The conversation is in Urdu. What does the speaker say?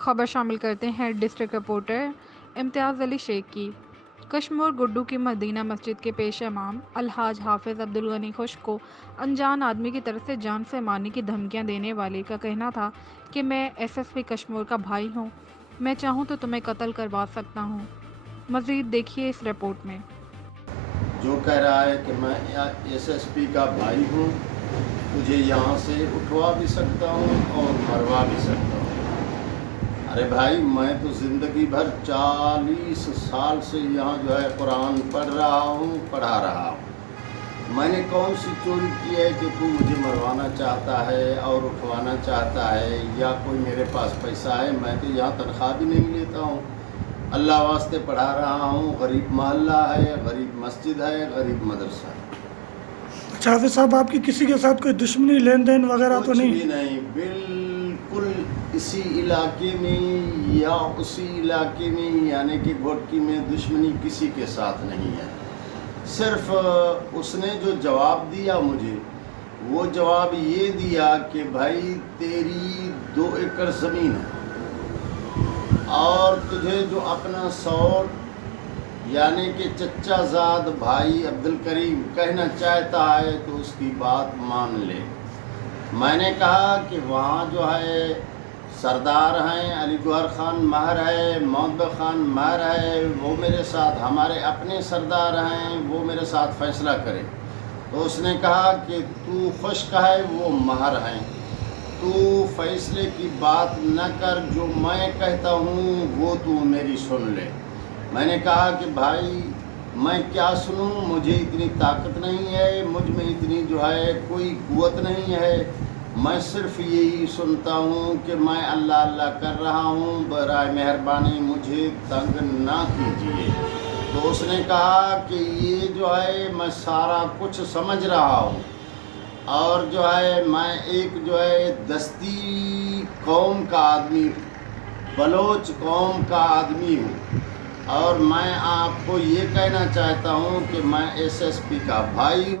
خبر شامل کرتے ہیں ڈسٹرکٹ رپورٹر امتیاز علی شیخ کی۔ کشمور گڈو کی مدینہ مسجد کے پیش امام الحاج حافظ عبدالغنی خشک کو انجان آدمی کی طرف سے جان سے مارنے کی دھمکیاں دینے والے کا کہنا تھا کہ میں ایس ایس پی کشمور کا بھائی ہوں، میں چاہوں تو تمہیں قتل کروا سکتا ہوں۔ مزید دیکھیے اس رپورٹ میں۔ جو کہہ رہا ہے کہ میں ایس ایس پی کا بھائی ہوں، تجھے یہاں سے اٹھوا بھی سکتا ہوں اور مروا بھی سکتا ہوں۔ ارے بھائی، میں تو زندگی بھر 40 سال سے یہاں جو ہے قرآن پڑھ رہا ہوں، پڑھا رہا ہوں۔ میں نے کون سی چوری کی ہے کہ تو مجھے مروانا چاہتا ہے اور اٹھوانا چاہتا ہے، یا کوئی میرے پاس پیسہ ہے؟ میں تو یہاں تنخواہ بھی نہیں لیتا ہوں، اللہ واسطے پڑھا رہا ہوں۔ غریب محلہ ہے، غریب مسجد ہے، غریب مدرسہ ہے۔ اچھا حافظ صاحب، آپ کی کسی کے ساتھ کوئی دشمنی لین دین وغیرہ تو نہیں؟ کچھ بھی نہیں، بالکل اسی علاقے میں یا اسی علاقے میں یعنی کہ گھوٹکی میں دشمنی کسی کے ساتھ نہیں ہے۔ صرف اس نے جو جواب دیا مجھے، وہ جواب یہ دیا کہ بھائی تیری 2 ایکڑ زمین ہے اور تجھے جو اپنا سوٹ یعنی کہ چچا زاد بھائی عبدالکریم کہنا چاہتا ہے تو اس کی بات مان لے۔ میں نے کہا کہ وہاں جو ہے سردار ہیں، علی گوہر خان مہر ہے، محمد خان مہر ہے، وہ میرے ساتھ، ہمارے اپنے سردار ہیں، وہ میرے ساتھ فیصلہ کرے۔ تو اس نے کہا کہ تو خشک ہے، وہ مہر ہیں، تو فیصلے کی بات نہ کر، جو میں کہتا ہوں وہ تو میری سن لے۔ میں نے کہا کہ بھائی میں کیا سنوں، مجھے اتنی طاقت نہیں ہے، مجھ میں اتنی جو ہے کوئی قوت نہیں ہے، میں صرف یہی سنتا ہوں کہ میں اللہ اللہ کر رہا ہوں، برائے مہربانی مجھے تنگ نہ کیجیے۔ تو اس نے کہا کہ یہ جو ہے میں سارا کچھ سمجھ رہا ہوں، اور جو ہے میں ایک جو ہے دستی قوم کا آدمی، بلوچ قوم کا آدمی ہوں، اور میں آپ کو یہ کہنا چاہتا ہوں کہ میں ایس ایس پی کا بھائی ہوں۔